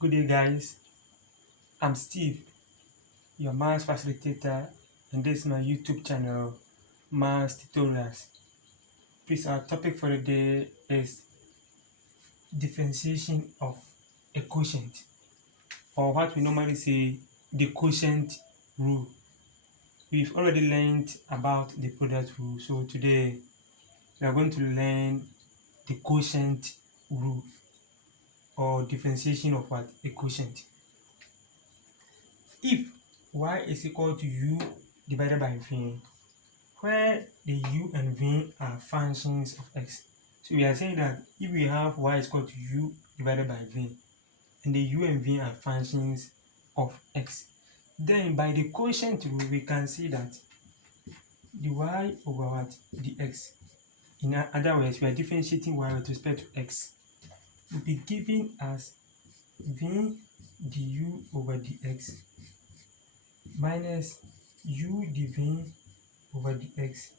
Good day, guys. I'm Steve, your maths facilitator, and this is my YouTube channel, Maths Tutorials. Please, our topic for the day is differentiation of a quotient, or what we normally say, the quotient rule. We've already learned about the product rule, so today we are going to learn the quotient rule, or differentiation of what? A quotient. If y is equal to u divided by v, where the u and v are functions of x. So we are saying that if we have y is equal to u divided by v, and the u and v are functions of x, then by the quotient rule we can see that the y over what? The x. In other words, we are differentiating y with respect to x. Will be given as v du over dx minus u dv over dx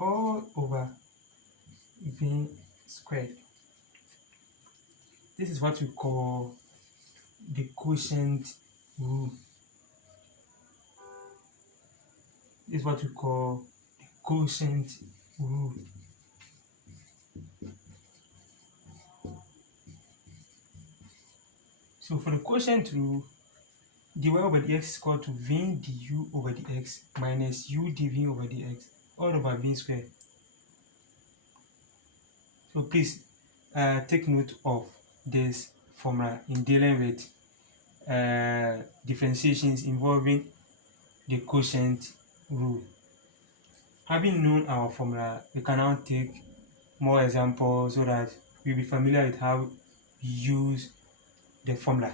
all over v squared. This is what we call the quotient rule. This is what we call the quotient rule. So for the quotient rule, dy over dx is equal to v du over dx minus u dv over dx all over v squared. So please take note of this formula in dealing with differentiations involving the quotient rule. Having known our formula, we can now take more examples so that we'll be familiar with how we use the formula.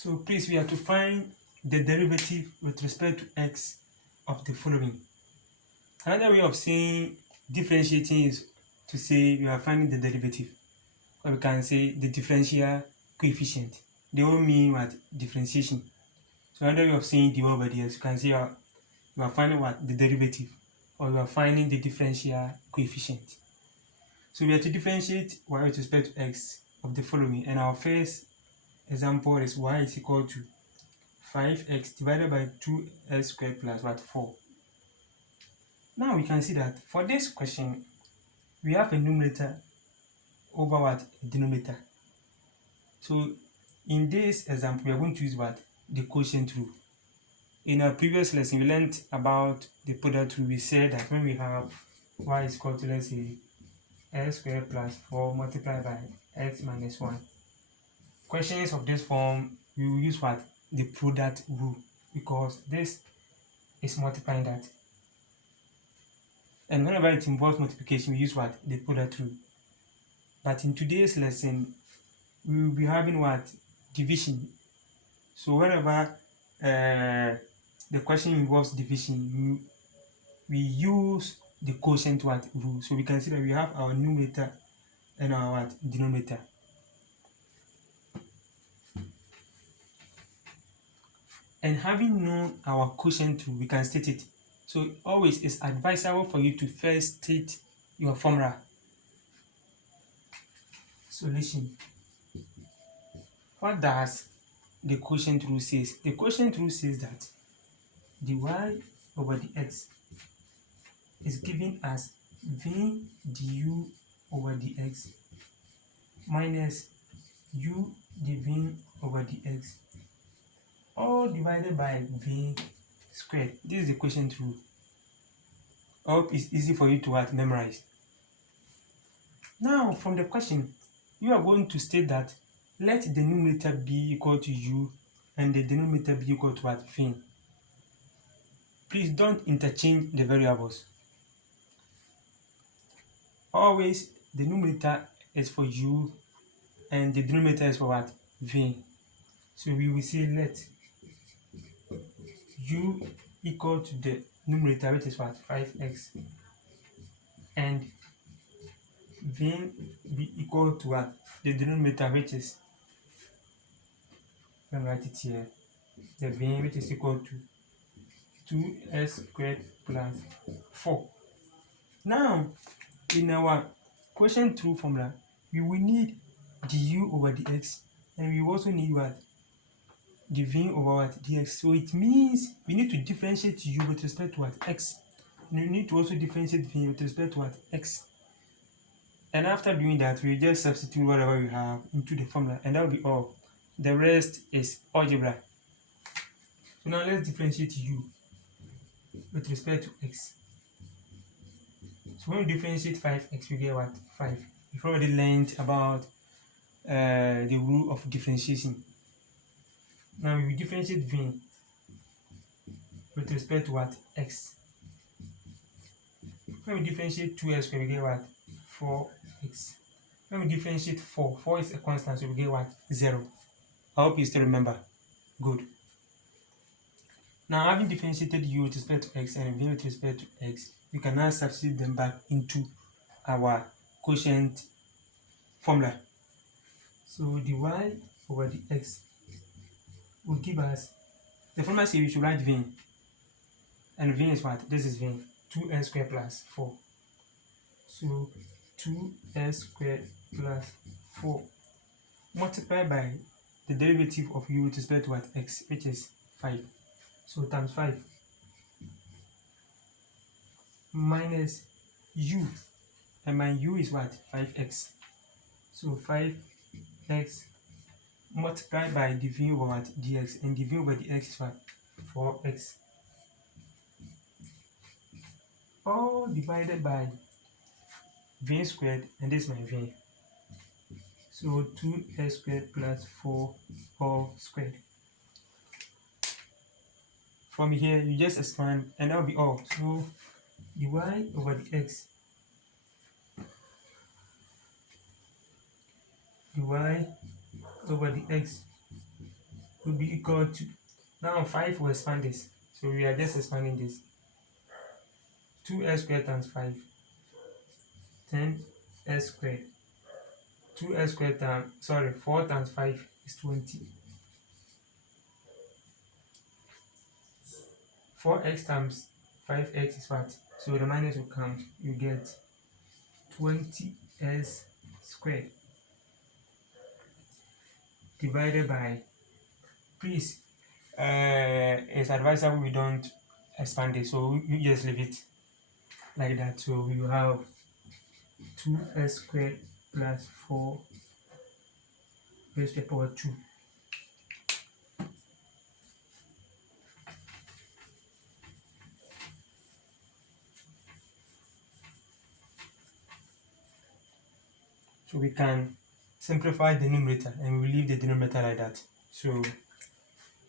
So please, we have to find the derivative with respect to x of the following. Another way of saying differentiating is to say we are finding the derivative, or we can say the differential coefficient. They all mean what? Differentiation. So another way of saying dy over dx, you can say you are finding what? The derivative, or you are finding the differential coefficient. So we have to differentiate y with respect to x of the following, and our first example is y is equal to 5x divided by 2x squared plus what? 4. Now we can see that for this question, we have a numerator over what? A denominator. So in this example, we are going to use what? The quotient rule. In our previous lesson, we learned about the product rule. We said that when we have y is equal to, let's say, x squared plus 4 multiplied by x minus 1. Questions of this form, we will use what? The product rule, because this is multiplying that. And whenever it involves multiplication, we use what? The product rule. But in today's lesson, we will be having what? Division. So whenever the question involves division, we use the quotient what? Rule. So we can see that we have our numerator and our what? Denominator. And having known our quotient rule, we can state it. So always it's advisable for you to first state your formula. Solution. What does the quotient rule says? The quotient rule says that dy over dx is given as v du over dx minus u dv over dx all divided by v squared. This is the quotient rule. I hope it's easy for you to memorize. Now, from the question, you are going to state that let the numerator be equal to u and the denominator be equal to what? V. Please don't interchange the variables. Always the numerator is for u and the denominator is for what? V. So we will say let u equal to the numerator, which is what? 5x, and v be equal to what? The denominator, which is, let me write it here, the v, which is equal to 2s squared plus 4. Now, in our quotient rule formula, we will need du over dx, and we also need what? dv over what? dx. So it means we need to differentiate u with respect to what? X. And we need to also differentiate v with respect to what? X. And after doing that, we just substitute whatever we have into the formula, and that will be all. The rest is algebra. So now let's differentiate u with respect to x. So when we differentiate 5x, we get what? 5. We've already learned about the rule of differentiation. Now we will differentiate v with respect to what? X. When we differentiate 2x squared, we get what? 4x. When we differentiate 4 is a constant, so we get what? 0. I hope you still remember. Good. Now, having differentiated u with respect to x and v with respect to x, we can now substitute them back into our quotient formula. So dy over dx will give us, the formula says we should write v, and v is what? This is v, 2s squared plus 4. So 2s squared plus 4 multiplied by the derivative of u with respect to what? X, which is 5. So times 5 minus u, and my u is what? 5x. So 5x multiplied by dv over what? Dx, and dv over dx is what? 4x. All divided by v squared, and this is my v. So 2s squared plus 4 all squared. From here, you just expand, and that will be all. So dy over dx, dy over dx will be equal to, now 5 will expand this, so we are just expanding this. 2s squared times 5, 10s squared. 2s squared times, 4 times 5 is 20. 4x times 5x is what? So the minus will come, you get 20s squared divided by, please, it's advisable we don't expand it, so you just leave it like that. So we will have 2s squared plus 4 raised to the power 2. So we can simplify the numerator and we leave the denominator like that. So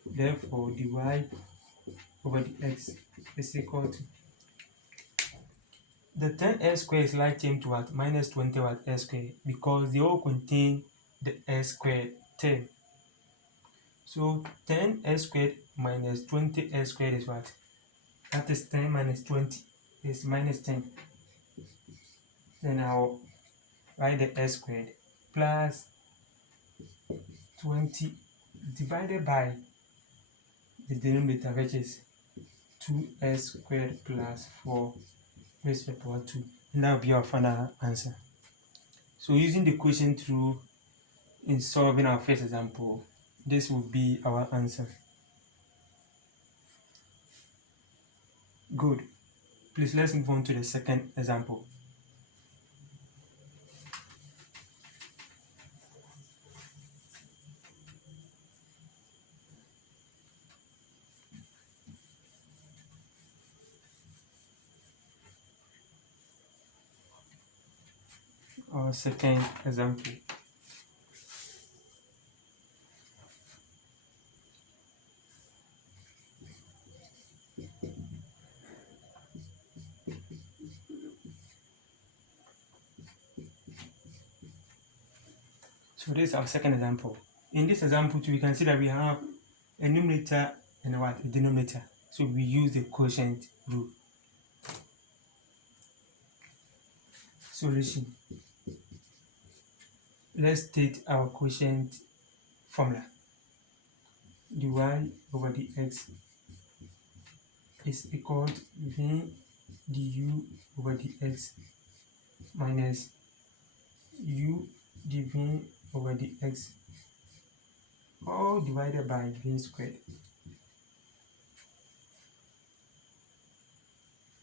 therefore dy over dx is equal to, the 10s squared is like term to what? Minus 20 what? S squared, because they all contain the s squared term. So 10s squared minus 20s squared is what? That is 10 minus 20 is minus 10. Then I'll write the s squared plus 20 divided by the denominator, which is 2s squared plus 4 raised to the power 2. And that will be our final answer. So using the quotient rule in solving our first example, this will be our answer. Good. Please let's move on to the second example. our second example. So this is our second example. In this example too, we can see that we have a numerator and a denominator. So we use the quotient rule. Solution. Let's state our quotient formula. dy over dx is equal to v du over dx minus u dv over dx, all divided by v squared.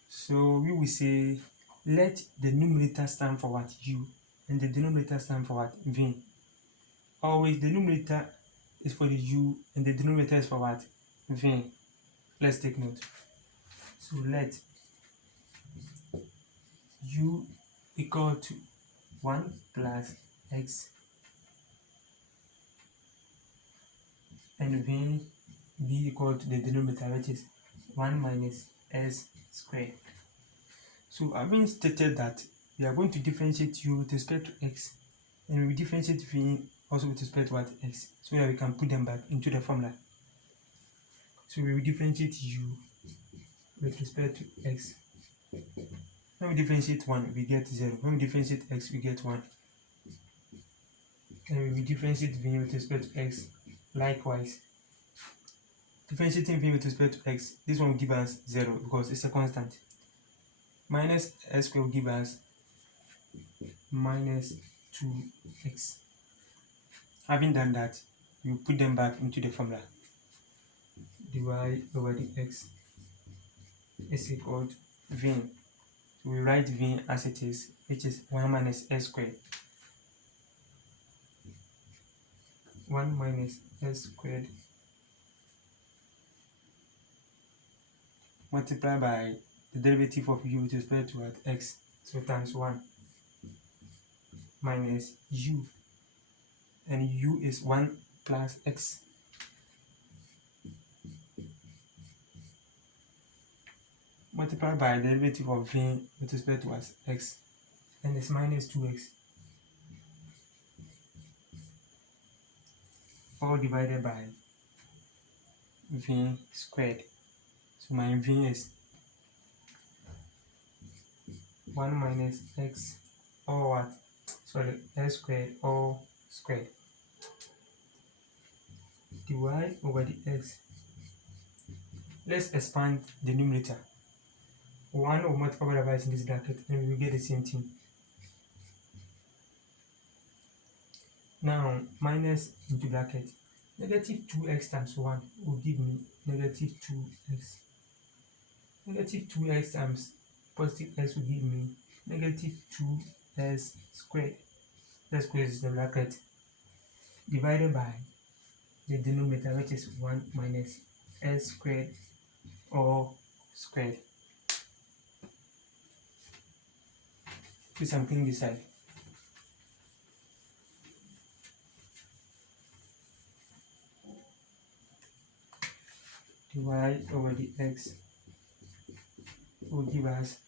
So we will say let the numerator stand for what? U, and the denominator stand for what? V. Always the numerator is for the U and the denominator is for what? V. Let's take note. So let U equal to 1 plus x and V be equal to the denominator, which is 1 minus s squared. So having stated that, we are going to differentiate U with respect to x, and we differentiate V also with respect to what? X, so that we can put them back into the formula. So we will differentiate U with respect to x. When we differentiate 1, we get 0. When we differentiate x, we get 1. And we differentiate V with respect to x. Likewise, differentiating V with respect to x, this one will give us 0 because it's a constant. Minus s squared will give us minus 2x. Having done that, we will put them back into the formula. dy over dx is equal to v. So we write v as it is, which is 1 minus s squared. 1 minus s squared multiplied by the derivative of u with respect to what? X. So times 1 minus u, and u is 1 plus x. Multiplied by the derivative of v with respect to what? X, and it's minus 2x. All divided by v squared. So my v is 1 minus x all what? Sorry, s squared all squared. dy over dx. Let's expand the numerator. 1 will multiply by in this bracket and we will get the same thing. Now minus into bracket. Negative 2x times 1 will give me negative 2x. Negative 2x times positive x will give me negative 2s squared. Let's close the bracket. Divided by the denominator, which is 1 minus s squared all squared. Put something beside. dy over dx will give us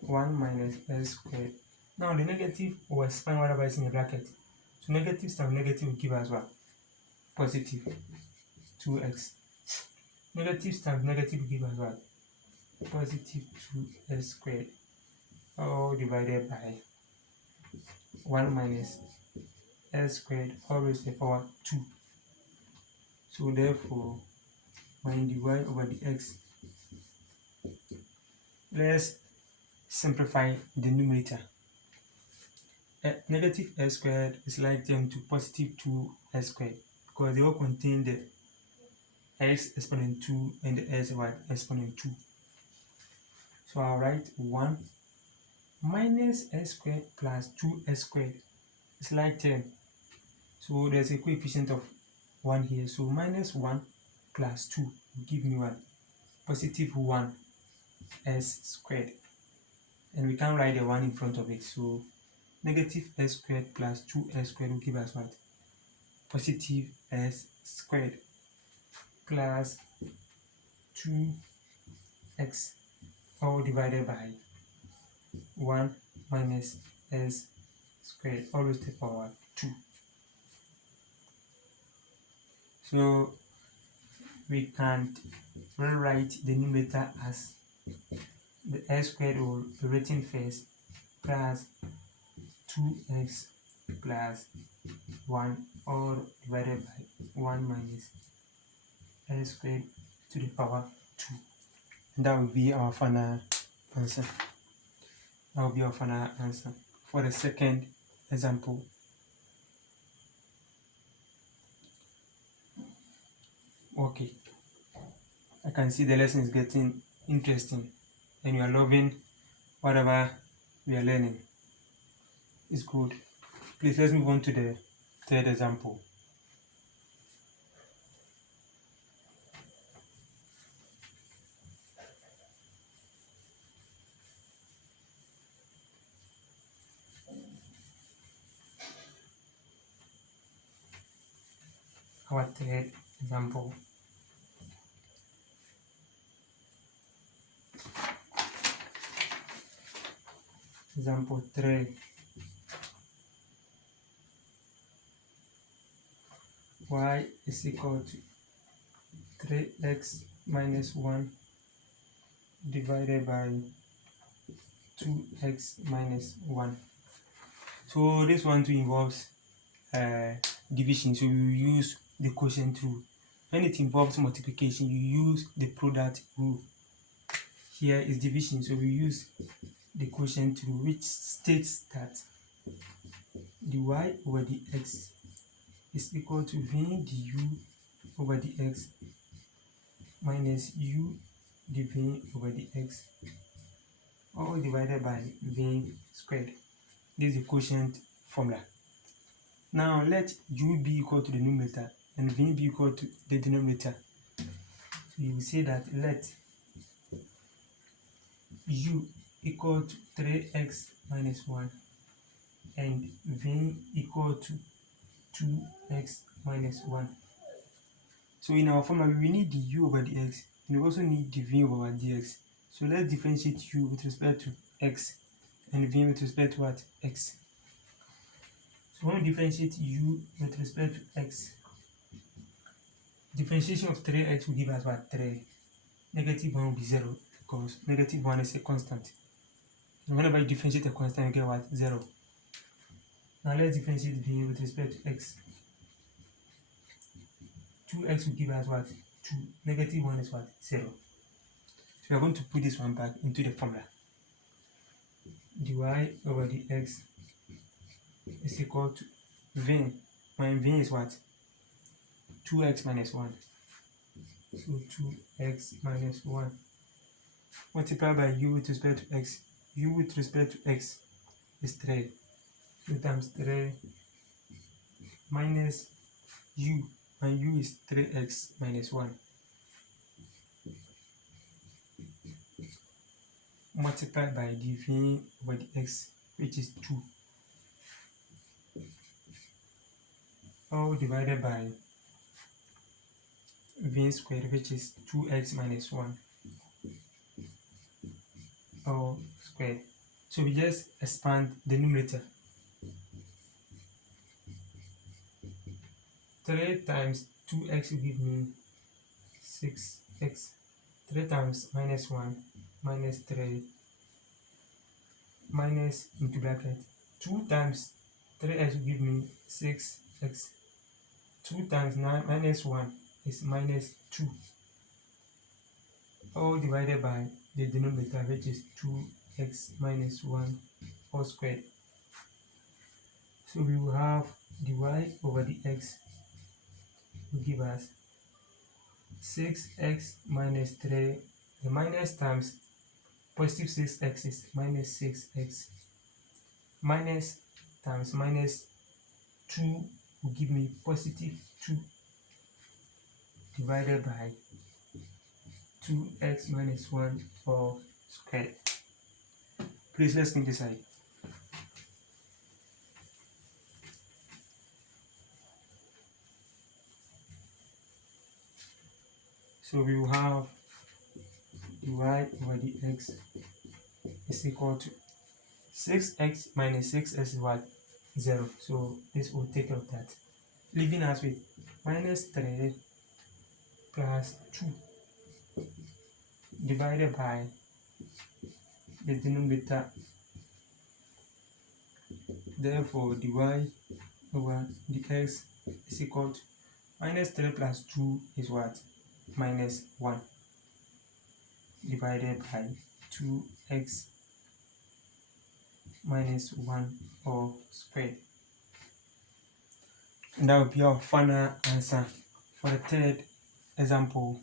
1 minus s squared. Now the negative will expand whatever is in the bracket. So negative times negative will give us what? Positive 2x. Negative times negative will give us what? Positive 2s squared. All divided by 1 minus s squared all raised to the power 2. So therefore, when dy over dx, let's simplify the numerator. Negative s squared is like 10 to positive 2s squared because they all contain the x exponent 2 and the s exponent 2. So I'll write 1 minus s squared plus 2s squared is like 10. So there's a coefficient of 1 here. So minus 1 plus 2 will give me 1. Positive 1 s squared. And we can write the 1 in front of it. So negative s squared plus 2s squared will give us what? Positive s squared plus 2x all divided by 1 minus s squared all raised to the power 2. So we can rewrite the numerator as the s squared will be written first plus 2x plus 1 all divided by 1 minus s squared to the power 2. And that will be our final answer. That will be our final answer for the second example. Okay, I can see the lesson is getting interesting and you are loving whatever we are learning. It's good. Please let's move on to the third example. Our third example. Example 3. Y is equal to 3x minus 1 divided by 2x minus 1. So this one too involves division, so you use the quotient rule. When it involves multiplication, you use the product rule. Here is division, so we use the quotient rule, which states that the y over the x is equal to v du over the x minus u dv over the x all divided by v squared. This is the quotient formula. Now let u be equal to the numerator and v be equal to the denominator. So you will say that let u equal to 3x minus 1 and v equal to 2x minus 1. So in our formula, we need the u over the x and we also need the v over dx. So let's differentiate u with respect to x and v with respect to what? X. So when we differentiate u with respect to x, differentiation of 3x will give us what? 3. Negative 1 will be 0 because negative 1 is a constant. And whenever you differentiate a constant, you get what? 0. Now let's differentiate v with respect to x. 2x will give us what? 2. Negative 1 is what? 0. So we are going to put this one back into the formula. dy over the x is equal to v. My v is what? 2x minus 1. So 2x minus 1 multiplied by u with respect to x. U with respect to x is 3. 2 times 3 minus u, and u is 3x minus 1 multiplied by the v over the x, which is 2, all divided by v squared, which is 2x minus 1 all squared. So we just expand the numerator. 3 times 2x will give me 6x. 3 times minus 1 minus 3 minus into bracket 2 times 3x will give me 6x. 2 times 9 minus 1 is minus 2 all divided by the denominator, which is 2x minus 1 all squared. So we will have dy over the x will give us 6x minus 3. The minus times positive 6x is minus 6x. Minus times minus 2 will give me positive 2 divided by 2x minus 1 all squared. Please let's think this side. So we will have dy over dx is equal to 6x minus 6x is what? 0. So this will take care of that, leaving us with minus 3 plus 2 divided by the denominator. Therefore, dy over dx is equal to minus 3 plus 2 is what? Minus 1 divided by 2x minus 1 all squared. And that will be our final answer for the third example.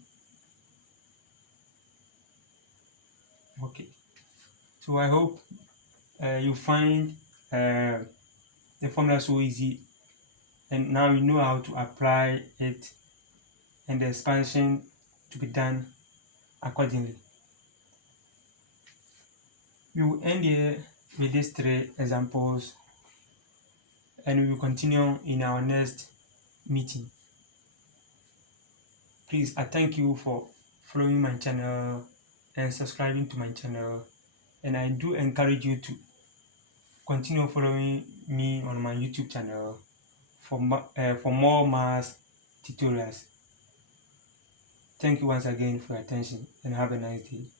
Okay, so I hope you find the formula so easy, and now you know how to apply it and the expansion to be done accordingly. We will end here with these 3 examples, and we will continue in our next meeting. Please, I thank you for following my channel and subscribing to my channel, and I do encourage you to continue following me on my YouTube channel for more math tutorials. Thank you once again for your attention, and have a nice day.